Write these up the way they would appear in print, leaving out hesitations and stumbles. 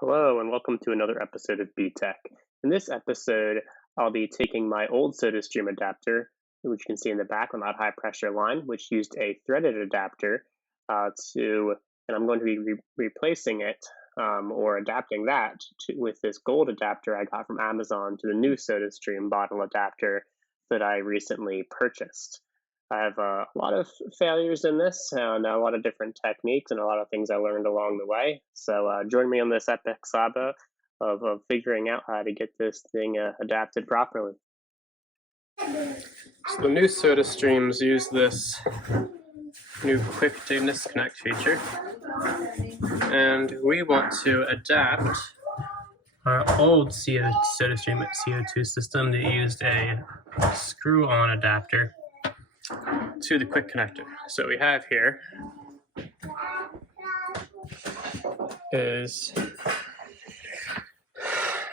Hello, and welcome to another episode of BTech. In this episode, I'll be taking my old SodaStream adapter, which you can see in the back on that high pressure line, which used a threaded adapter, and I'm going to be replacing it or adapting that with this gold adapter I got from Amazon to the new SodaStream bottle adapter that I recently purchased. I have a lot of failures in this and a lot of different techniques and a lot of things I learned along the way. So join me on this epic saga of figuring out how to get this thing adapted properly. So the new SodaStreams use this new quick to disconnect feature, and we want to adapt our old SodaStream CO2 system that used a screw-on adapter to the quick connector. So what we have here is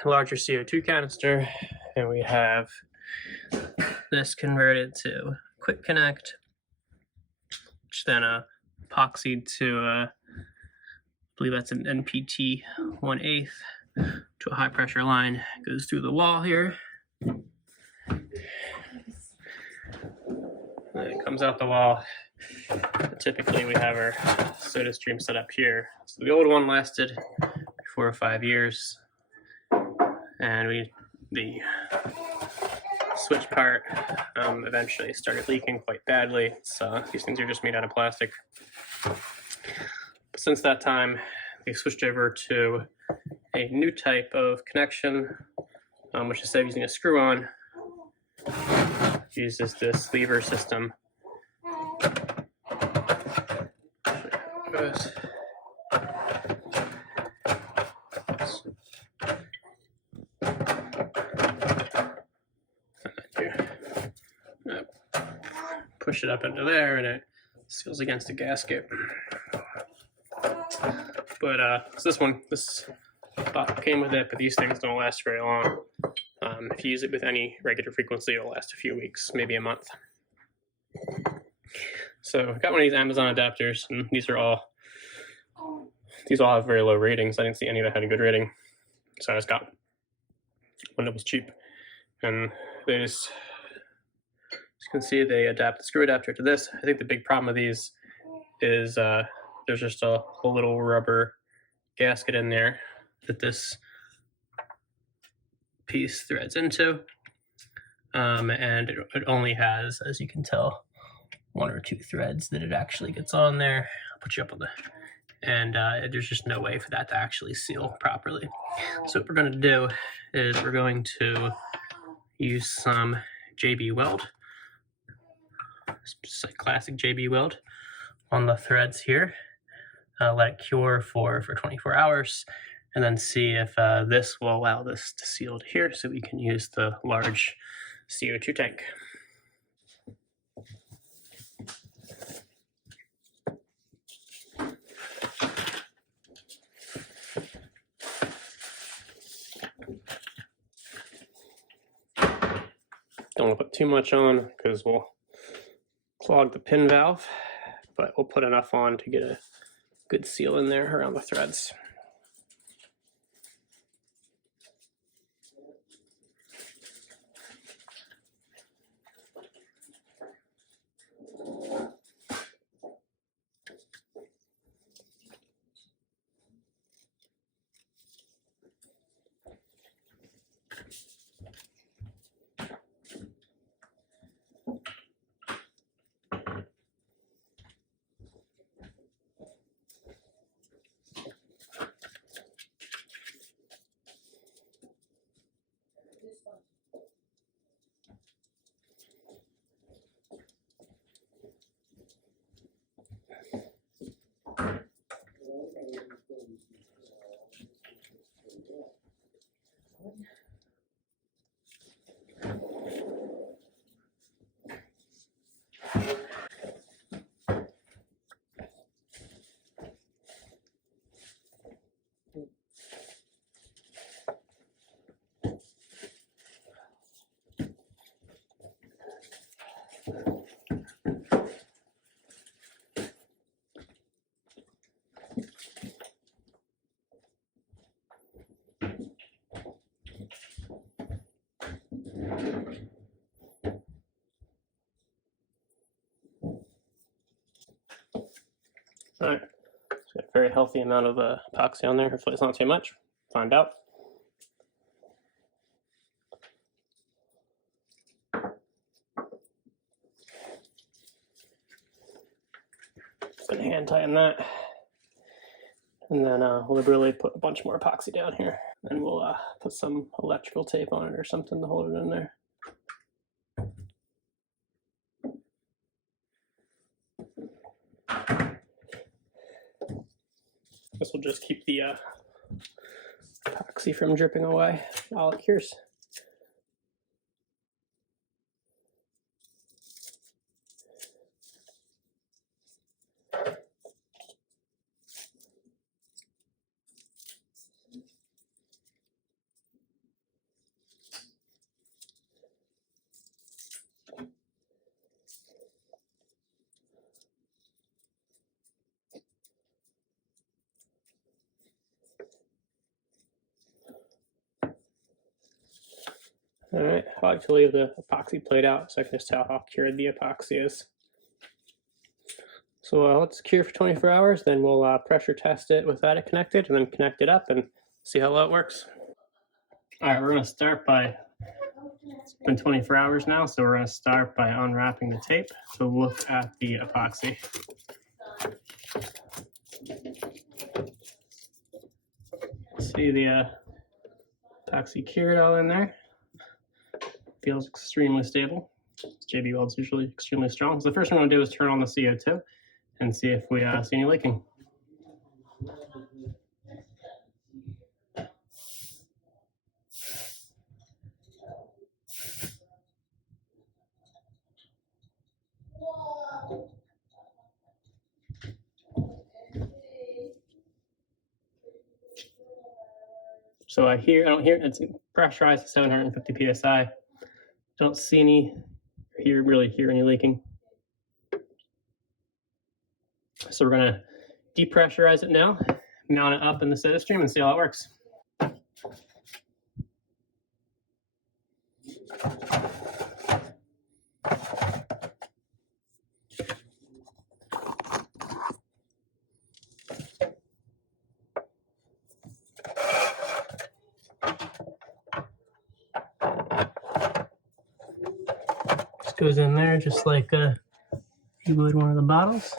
a larger CO2 canister, and we have this converted to quick connect, which then epoxied to I believe that's an NPT 1/8 to a high pressure line. Goes through the wall here. And it comes out the wall. Typically we have our SodaStream set up here. So the old one lasted 4 or 5 years, and the switch part eventually started leaking quite badly. So these things are just made out of plastic. But since that time, we switched over to a new type of connection, which instead of using a screw-on, uses this lever system. Push it up into there, and it seals against the gasket. But so this bottle came with it, but these things don't last very long. If you use it with any regular frequency, it'll last a few weeks, maybe a month. So I got one of these Amazon adapters, and these all have very low ratings. I didn't see any that had a good rating, so I just got one that was cheap. And they just, as you can see, they adapt the screw adapter to this. I think the big problem with these is there's just a little rubber gasket in there that this piece threads into, and it only has, as you can tell, 1 or 2 threads that it actually gets on there. I'll put you up on and there's just no way for that to actually seal properly. So what we're going to do is we're going to use some JB Weld, just like classic JB Weld, on the threads here. Let it cure for 24 hours, and then see if this will allow this to seal to here so we can use the large CO2 tank. Don't want to put too much on because we'll clog the pin valve, but we'll put enough on to get a good seal in there around the threads. All right, so a very healthy amount of epoxy on there. Hopefully it's not too much. Find out. Just gonna hand tighten that, and then we'll liberally put a bunch more epoxy down here, and we'll put some electrical tape on it or something to hold it in there. This will just keep the epoxy from dripping away while it cures. All right, I like to leave the epoxy plate out so I can just tell how cured the epoxy is. So let's cure for 24 hours, then we'll pressure test it without it connected, and then connect it up and see how well it works. All right, we're gonna start by, it's been 24 hours now, so we're gonna start by unwrapping the tape to look at the epoxy. See the epoxy cured all in there. Feels extremely stable. JB Weld's usually extremely strong. So the first thing we're gonna do is turn on the CO2 and see if we see any leaking. So I don't hear, it's pressurized to 750 psi. Don't see any, really hear any leaking. So we're gonna depressurize it now, mount it up in the SodaStream and see how it works. Just goes in there just like you would one of the bottles.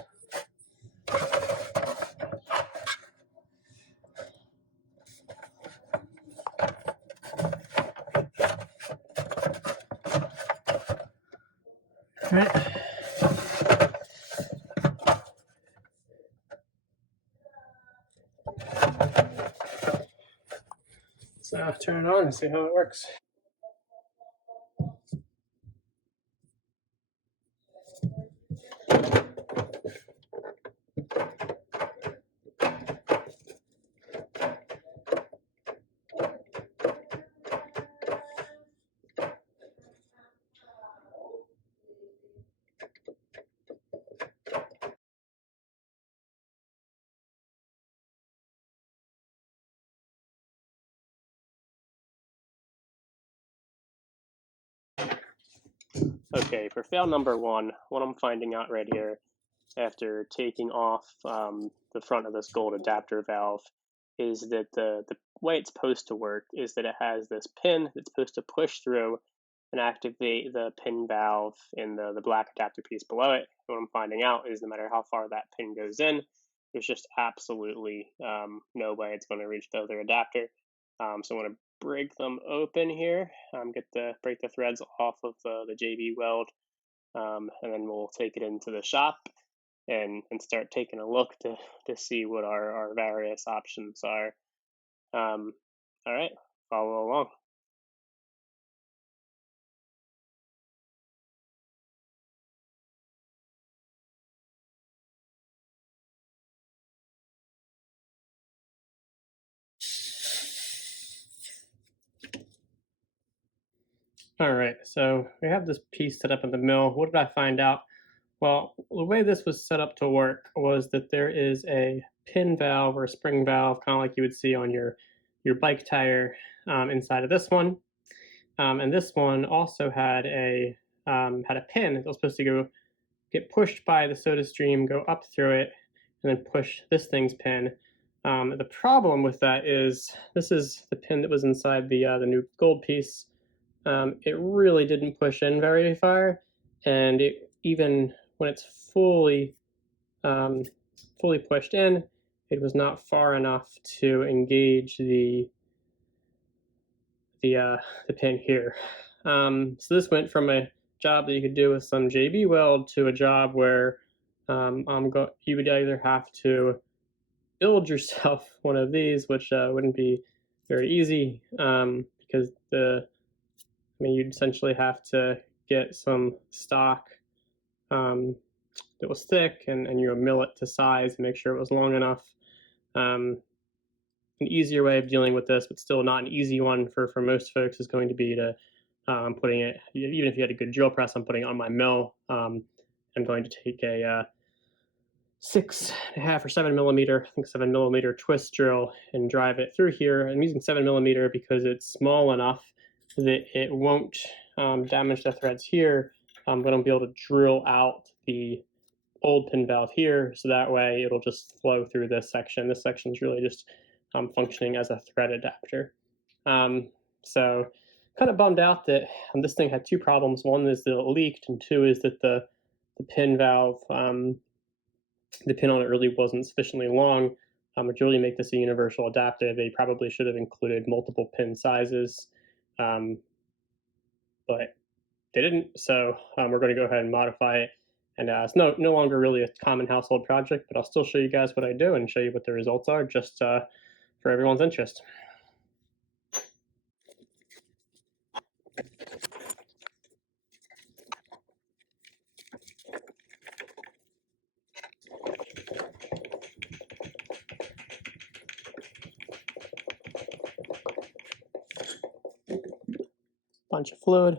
All right. So turn it on and see how it works. Okay, for fail number one, what I'm finding out right here after taking off the front of this gold adapter valve is that the way it's supposed to work is that it has this pin that's supposed to push through and activate the pin valve in the black adapter piece below it. What I'm finding out is no matter how far that pin goes in, there's just absolutely no way it's going to reach the other adapter. So I'm going to break them open here, break the threads off of the JB Weld, and then we'll take it into the shop and start taking a look to see what our various options are. All right, follow along. All right, so we have this piece set up in the mill. What did I find out? Well, the way this was set up to work was that there is a pin valve or spring valve, kind of like you would see on your bike tire inside of this one. And this one also had a pin that was supposed to get pushed by the soda stream, go up through it, and then push this thing's pin. The problem with that is this is the pin that was inside the new gold piece. It really didn't push in very far, and even when it's fully pushed in, it was not far enough to engage the pin here. So this went from a job that you could do with some JB weld to a job where you would either have to build yourself one of these, which wouldn't be very easy because you'd essentially have to get some stock that was thick and you would mill it to size and make sure it was long enough. An easier way of dealing with this, but still not an easy one for most folks, is going to be to putting it, even if you had a good drill press, I'm putting it on my mill. I'm going to take a 6.5 or 7 millimeter, I think 7 millimeter twist drill and drive it through here. I'm using 7 millimeter because it's small enough that it won't damage the threads here, but I'll be able to drill out the old pin valve here, so that way it'll just flow through this section. This section is really just functioning as a thread adapter. So kind of bummed out that this thing had two problems. One is that it leaked, and two is that the pin valve, the pin on it really wasn't sufficiently long. To really make this a universal adapter, they probably should have included multiple pin sizes, but they didn't. So we're going to go ahead and modify it. And it's no longer really a common household project, but I'll still show you guys what I do and show you what the results are, just for everyone's interest. Bunch of fluid,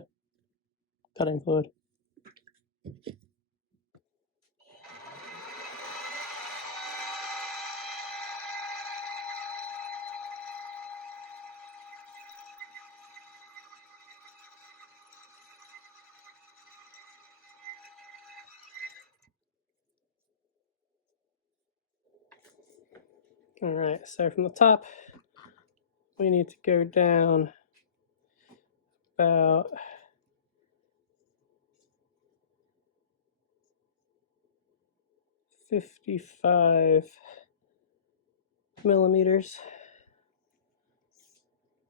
cutting fluid. All right, so from the top, we need to go down about 55 millimeters.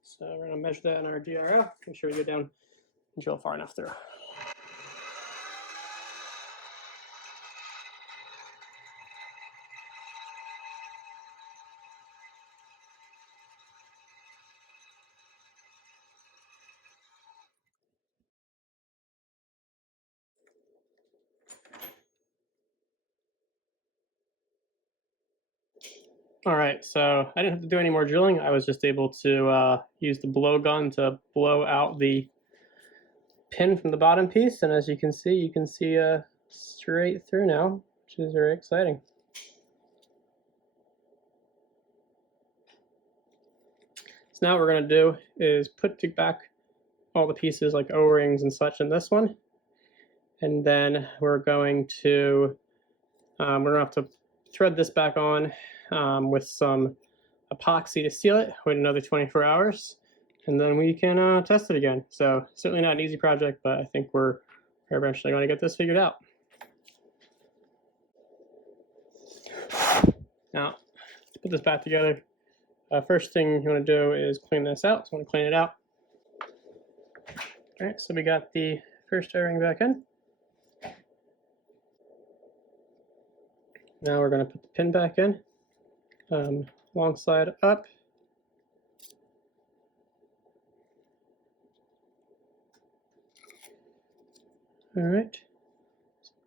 So we're gonna measure that in our DRL, make sure we go down and drill far enough through. All right, so I didn't have to do any more drilling. I was just able to use the blow gun to blow out the pin from the bottom piece, and as you can see straight through now, which is very exciting. So now what we're going to do is put back all the pieces like O-rings and such in this one, and then we're going to have to thread this back on with some epoxy to seal it. Wait another 24 hours, and then we can test it again. So certainly not an easy project, but I think we're eventually going to get this figured out. Now, to put this back together, first thing you want to do is clean this out. So I want to clean it out. All right, so we got the first O-ring back in. Now we're going to put the pin back in, long side up. All right,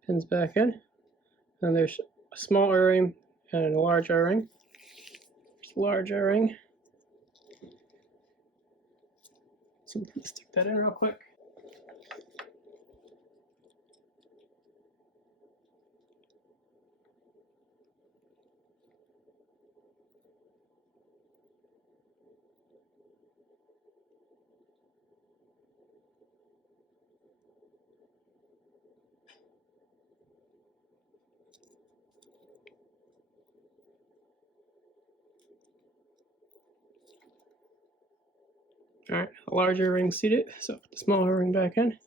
pins back in. And there's a small O-ring and a large O-ring. There's a large O-ring. So let's stick that in real quick. All right, a larger ring seated, so put the smaller ring back in.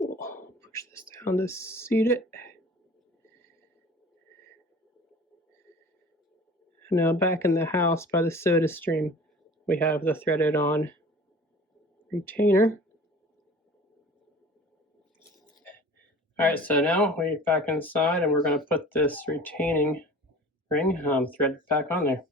We'll push this down to seat it. Now back in the house by the soda stream, we have the threaded on retainer. All right, so now we're back inside and we're going to put this retaining ring thread back on there.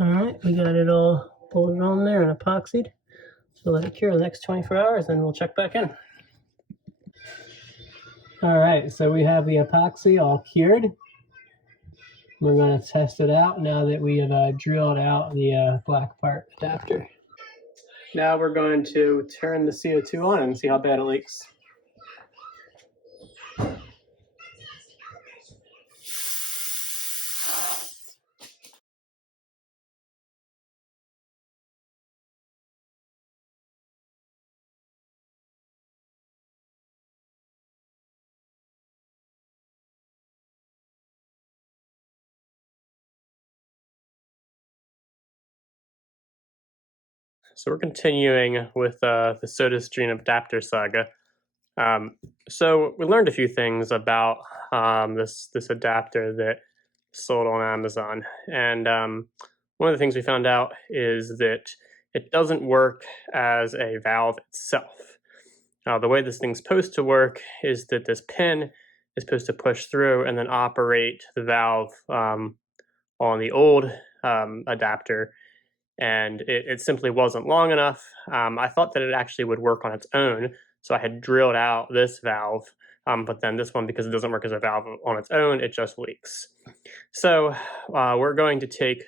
All right, we got it all bolted on there and epoxied. So let it cure the next 24 hours and we'll check back in. All right, so we have the epoxy all cured. We're going to test it out now that we have drilled out the black part adapter. Now we're going to turn the CO2 on and see how bad it leaks. So we're continuing with the SodaStream adapter saga. So we learned a few things about this adapter that sold on Amazon, and one of the things we found out is that it doesn't work as a valve itself. The way this thing's supposed to work is that this pin is supposed to push through and then operate the valve on the old adapter, and it simply wasn't long enough. I thought that it actually would work on its own, so I had drilled out this valve, but then this one, because it doesn't work as a valve on its own, it just leaks. So we're going to take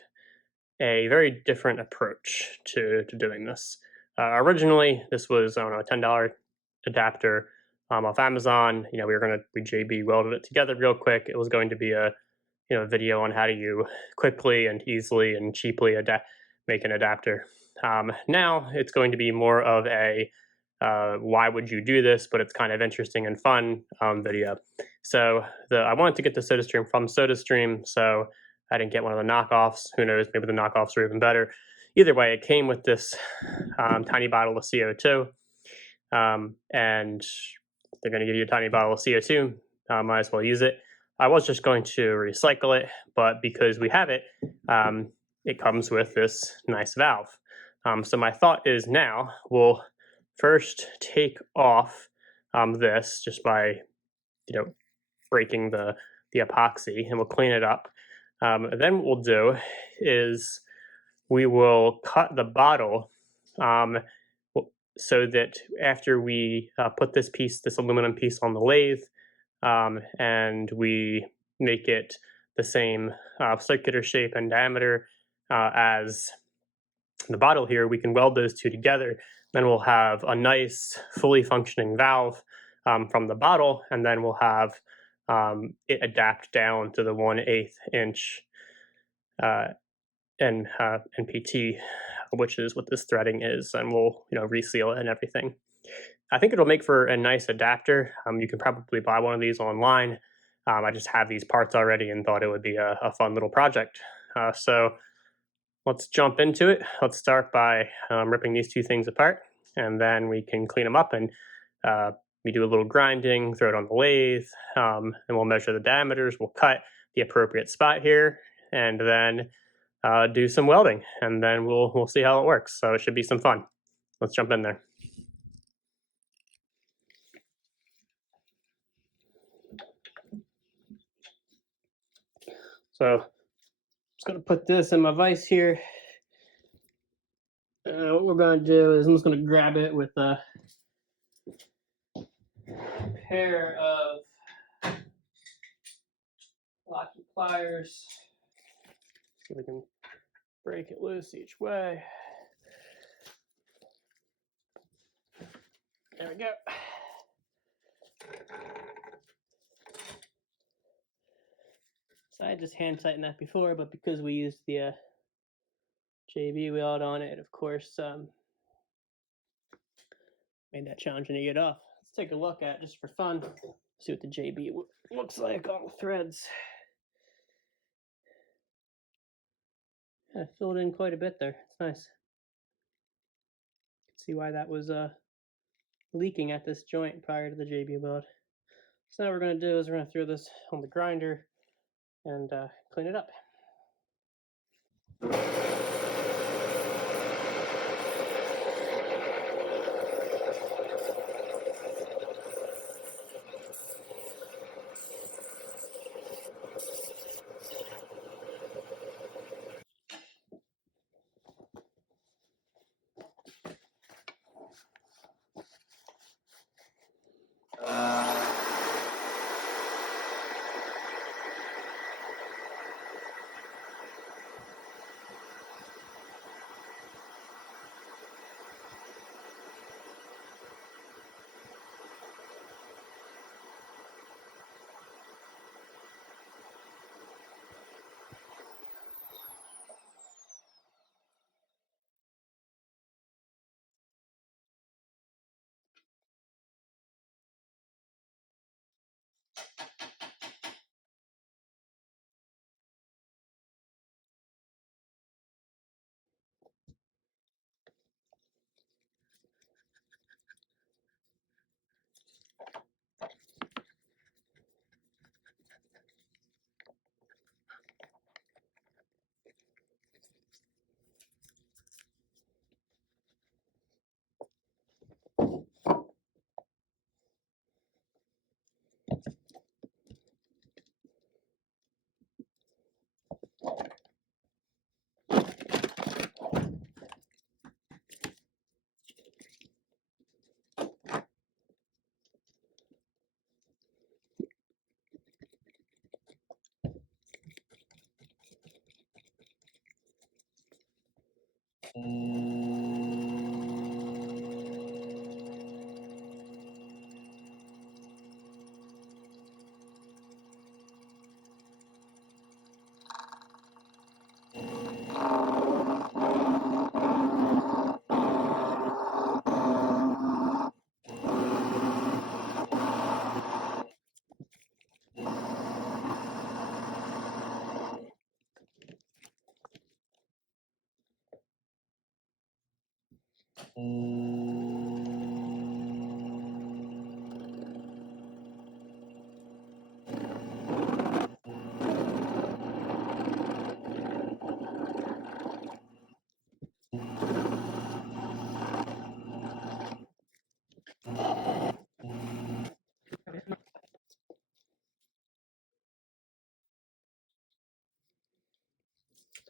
a very different approach to doing this. Originally, this was, I don't know, a $10 adapter off Amazon. You know, we JB welded it together real quick. It was going to be a video on how do you quickly and easily and cheaply make an adapter. Now it's going to be more of a why would you do this, but it's kind of interesting and fun video. So I wanted to get the SodaStream from SodaStream, so I didn't get one of the knockoffs. Who knows, maybe the knockoffs are even better. Either way, it came with this tiny bottle of CO2, and they're going to give you a tiny bottle of CO2. Might as well use it. I was just going to recycle it, but because we have it, it comes with this nice valve. So my thought is now we'll first take off this just by breaking the epoxy, and we'll clean it up. Then what we'll do is we will cut the bottle so that after we put this aluminum piece on the lathe, and we make it the same circular shape and diameter as the bottle here, we can weld those two together. Then we'll have a nice, fully functioning valve from the bottle, and then we'll have it adapt down to the 1/8 inch NPT, which is what this threading is, and we'll reseal it and everything. I think it'll make for a nice adapter. You can probably buy one of these online. I just have these parts already and thought it would be a fun little project. So let's jump into it. Let's start by ripping these two things apart, and then we can clean them up, and we do a little grinding, throw it on the lathe, and we'll measure the diameters. We'll cut the appropriate spot here, and then do some welding, and then we'll see how it works. So it should be some fun. Let's jump in there. So just going to put this in my vise here. What we're going to do is I'm just going to grab it with a pair of locking pliers. See if we can break it loose each way. There we go. So I just hand tightened that before, but because we used the JB weld on it, of course, made that challenging to get off. Let's take a look at it just for fun. See what the JB looks like on the threads. Yeah, filled in quite a bit there. It's nice. You can see why that was leaking at this joint prior to the JB weld. So now what we're going to do is we're going to throw this on the grinder and clean it up.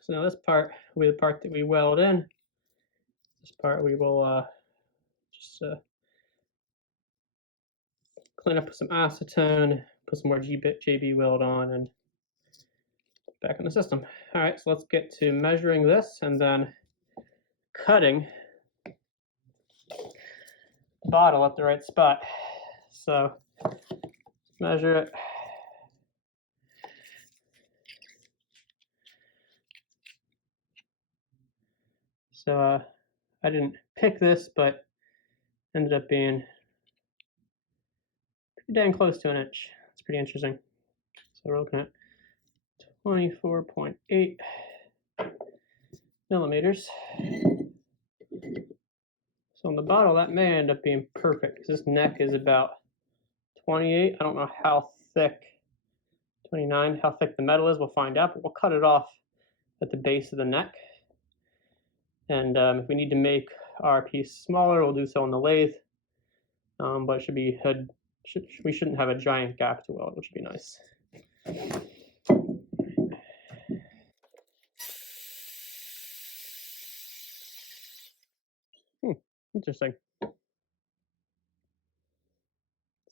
So now this part will be the part that we weld in. This part we will just clean up with some acetone, put some more JB weld on, and back in the system. All right, so let's get to measuring this and then cutting the bottle at the right spot. So measure it. So I didn't pick this, but ended up being pretty dang close to an inch. It's pretty interesting. So we're looking at 24.8 millimeters. So on the bottle, that may end up being perfect because this neck is about 28. I don't know how thick, 29, how thick the metal is. We'll find out, but we'll cut it off at the base of the neck. And if we need to make our piece smaller, we'll do so on the lathe. But it should be we shouldn't have a giant gap to weld, which would be nice. Interesting. This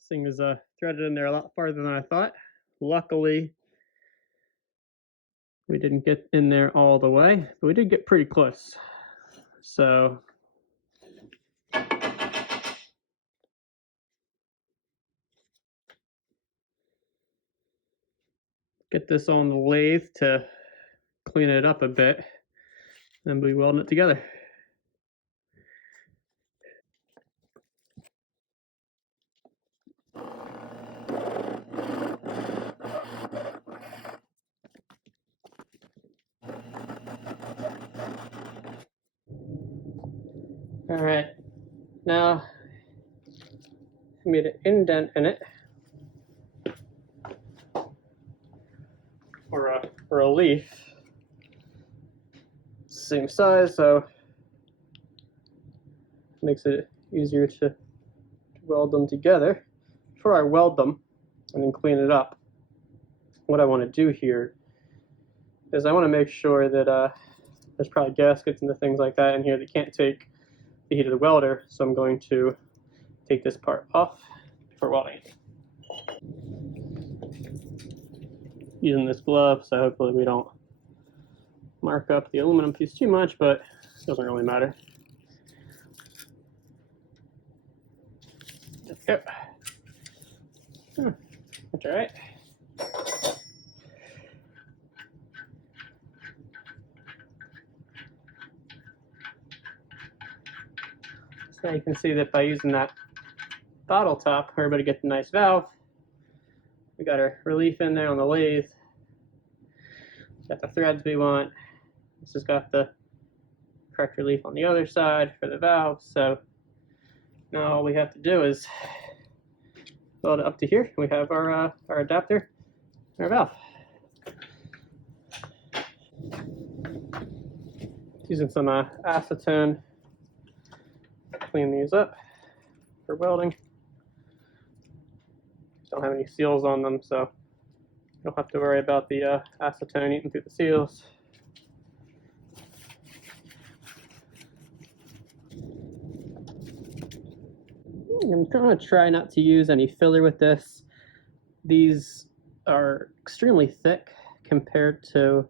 thing is threaded in there a lot farther than I thought. Luckily, we didn't get in there all the way, but we did get pretty close. So get this on the lathe to clean it up a bit. and we'll be welding it together. All right, now I made an indent in it for a leaf, same size, so makes it easier to weld them together. Before I weld them and then clean it up, what I want to do here is I want to make sure that there's probably gaskets and the things like that in here that can't take the heat of the welder, so I'm going to take this part off before welding. Using this glove, so hopefully we don't mark up the aluminum piece too much, but it doesn't really matter. There we go. That's all right. So you can see that by using that bottle top, we're able to get the nice valve. We got our relief in there on the lathe. Got the threads we want. This has got the correct relief on the other side for the valve. So now all we have to do is weld it up to here. We have our adapter, our valve. Using some acetone to clean these up for welding. Don't have any seals on them, so you don't have to worry about the acetone eating through the seals. I'm going to try not to use any filler with this. These are extremely thick compared to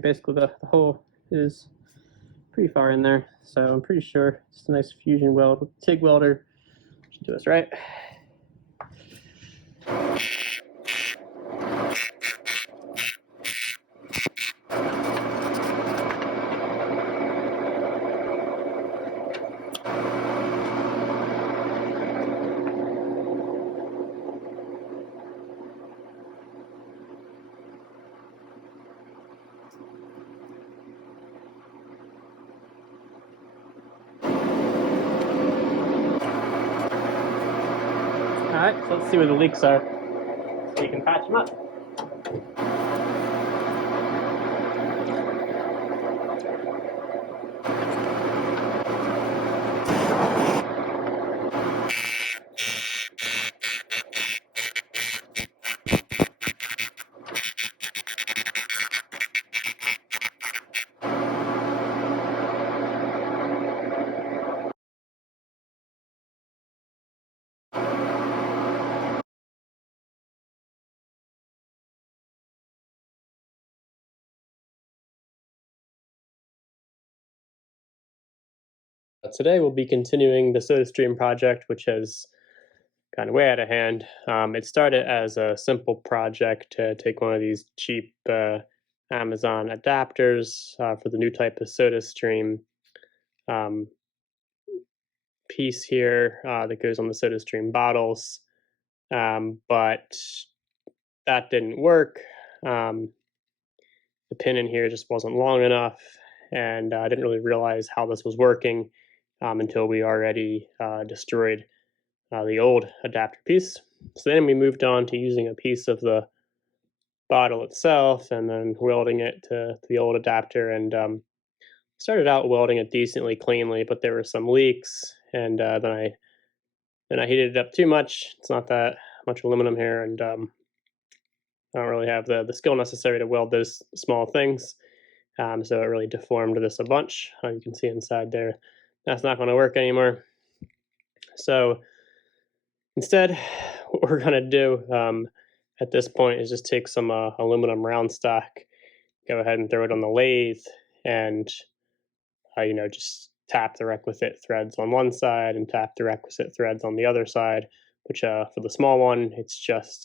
basically the hole is pretty far in there, so I'm pretty sure it's a nice fusion weld with TIG welder should do us right. Alright, so let's see where the leaks are so you can patch them up. Today we'll be continuing the SodaStream project, which has kind of way out of hand. It started as a simple project to take one of these cheap Amazon adapters for the new type of SodaStream piece here that goes on the SodaStream bottles, but that didn't work. The pin in here just wasn't long enough, and I didn't really realize how this was working until we already destroyed the old adapter piece. So then we moved on to using a piece of the bottle itself and then welding it to the old adapter, and started out welding it decently cleanly, but there were some leaks, and then I heated it up too much. It's not that much aluminum here, and I don't really have the skill necessary to weld those small things, so it really deformed this a bunch. You can see inside there. That's not going to work anymore. So instead, what we're going to do at this point is just take some aluminum round stock, go ahead and throw it on the lathe, and just tap the requisite threads on one side and tap the requisite threads on the other side, which for the small one, it's just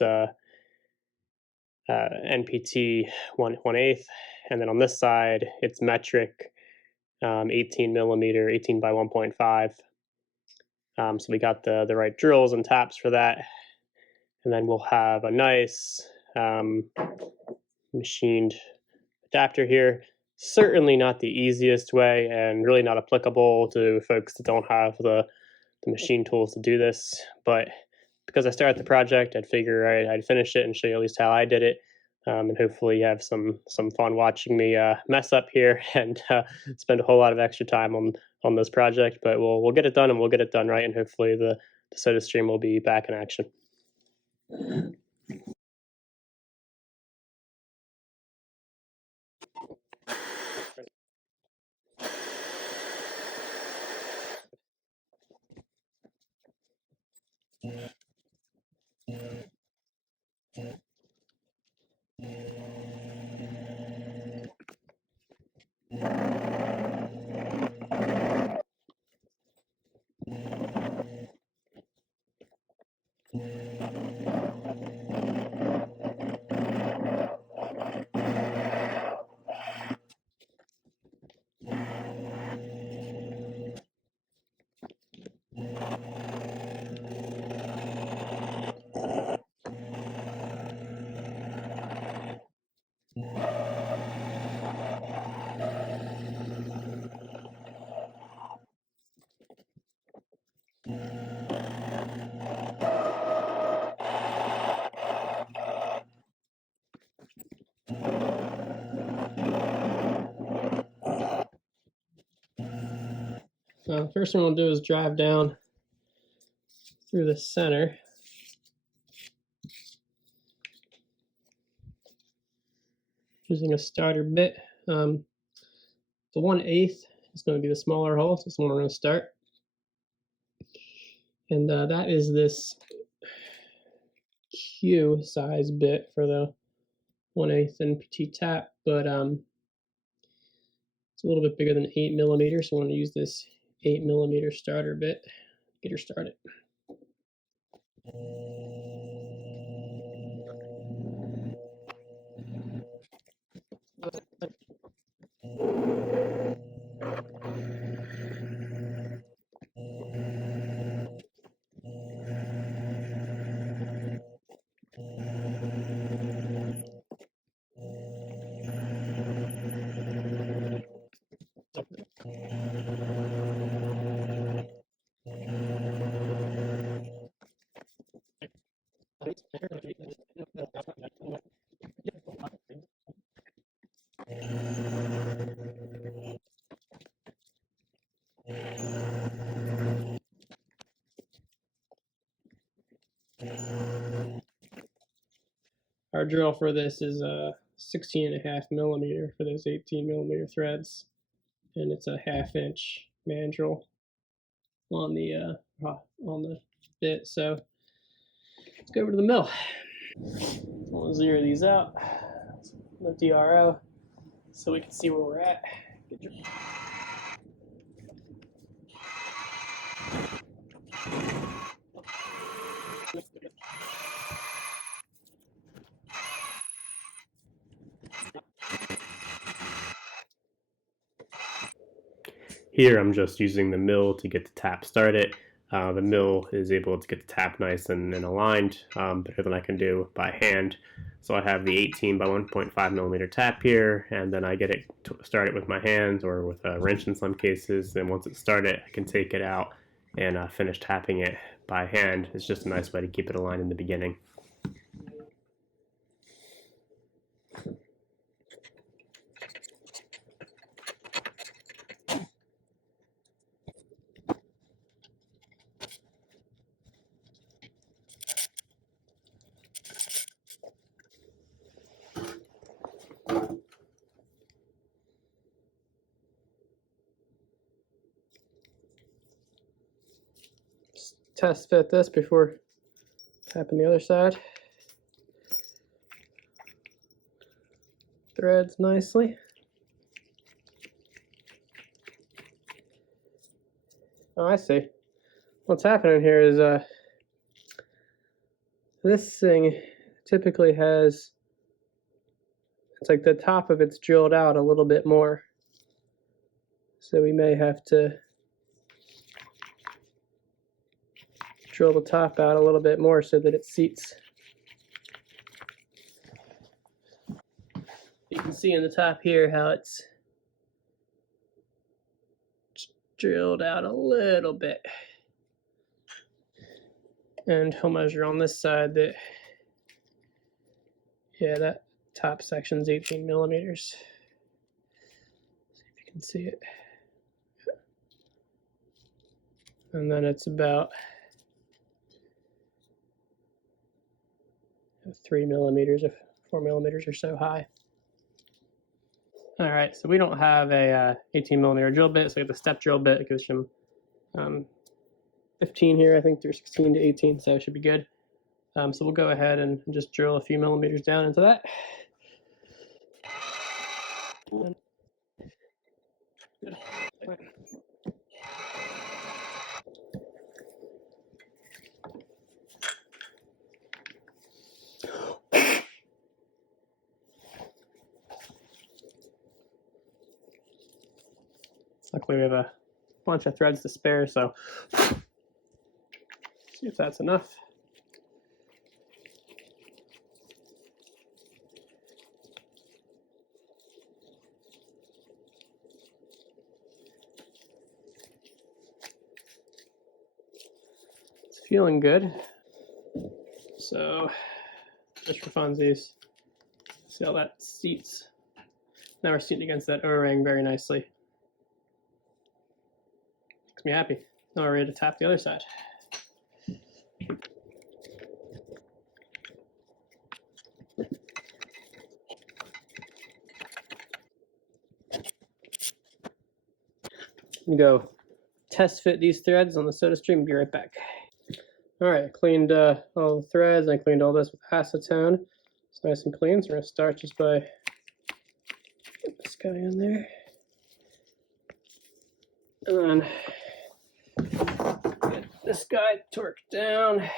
NPT 1/8, and then on this side it's metric, 18 millimeter, 18 by 1.5. So we got the right drills and taps for that, and then we'll have a nice machined adapter here. Certainly not the easiest way, and really not applicable to folks that don't have the machine tools to do this. But because I started the project, I'd figure I'd finish it and show you at least how I did it, and hopefully you have some fun watching me mess up here and spend a whole lot of extra time on this project. But we'll get it done, and we'll get it done right, and hopefully the SodaStream will be back in action. First thing we'll do is drive down through the center. Using a starter bit. The 1/8 is going to be the smaller hole, so this one we're going to start. And that is this Q size bit for the 1/8 NPT tap, but it's a little bit bigger than 8 millimeters, so I want to use this 8 millimeter starter bit. Get her started. Our drill for this is 16.5 millimeter for those 18 millimeter threads, and it's a 1/2 inch mandrel on the bit. So let's go over to the mill. We'll zero these out, the DRO, so we can see where we're at. Here I'm just using the mill to get the tap started. The mill is able to get the tap nice and aligned, better than I can do by hand. So I have the 18 by 1.5 millimeter tap here, and then I get it started with my hands or with a wrench in some cases. Then once it's started, I can take it out and finish tapping it by hand. It's just a nice way to keep it aligned in the beginning. Test fit this before tapping the other side. Threads nicely. Oh, I see. What's happening here is this thing typically has it's like the top of it's drilled out a little bit more. So we may have to drill the top out a little bit more so that it seats. You can see in the top here how it's drilled out a little bit. And he'll measure on this side that, yeah, that top section's 18 millimeters. See if you can see it. And then it's about 3 millimeters, 4 millimeters or so high. All right, so we don't have a 18 millimeter drill bit, so we have the step drill bit. It goes from 15 here, I think, through 16 to 18, so it should be good. So we'll go ahead and just drill a few millimeters down into that. Good. Luckily, we have a bunch of threads to spare, so see if that's enough. It's feeling good. So, just for funsies, see how that seats. Now we're seating against that O-ring very nicely. Makes me happy. Now we're ready to tap the other side. I'm gonna go test fit these threads on the SodaStream and be right back. All right, I cleaned all the threads. I cleaned all this with acetone. It's nice and clean. So we're gonna start just by putting this guy in there. And then get this guy torqued down.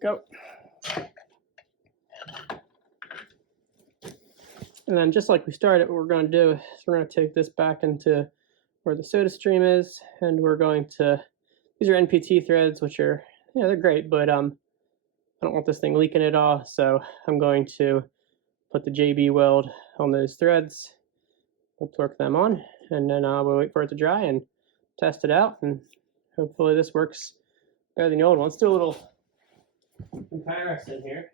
Go. And then just like we started, what we're going to do is we're going to take this back into where the SodaStream is, and we're going to, these are NPT threads, which are, yeah, they're great, but I don't want this thing leaking at all, so I'm going to put the JB weld on those threads. We'll torque them on, and then we'll wait for it to dry and test it out, and hopefully this works better than the old one. Let's do a little comparison here.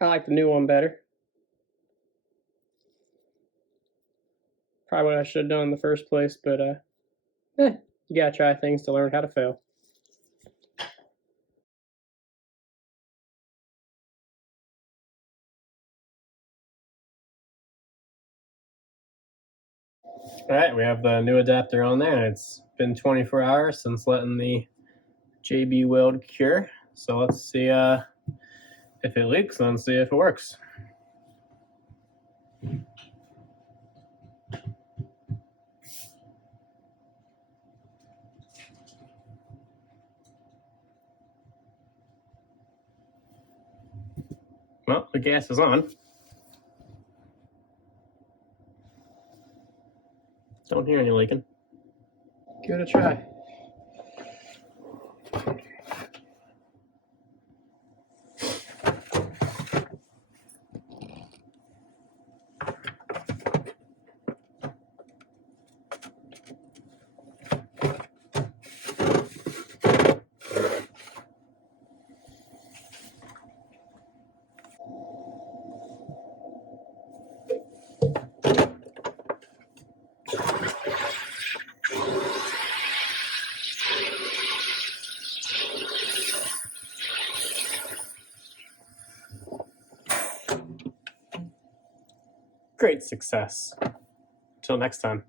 I like the new one better. Probably what I should have done in the first place, but you gotta try things to learn how to fail. All right, we have the new adapter on there. It's been 24 hours since letting the JB weld cure. So let's see if it leaks and see if it works. Well, the gas is on. Don't hear any leaking. Give it a try. Great success. Until next time.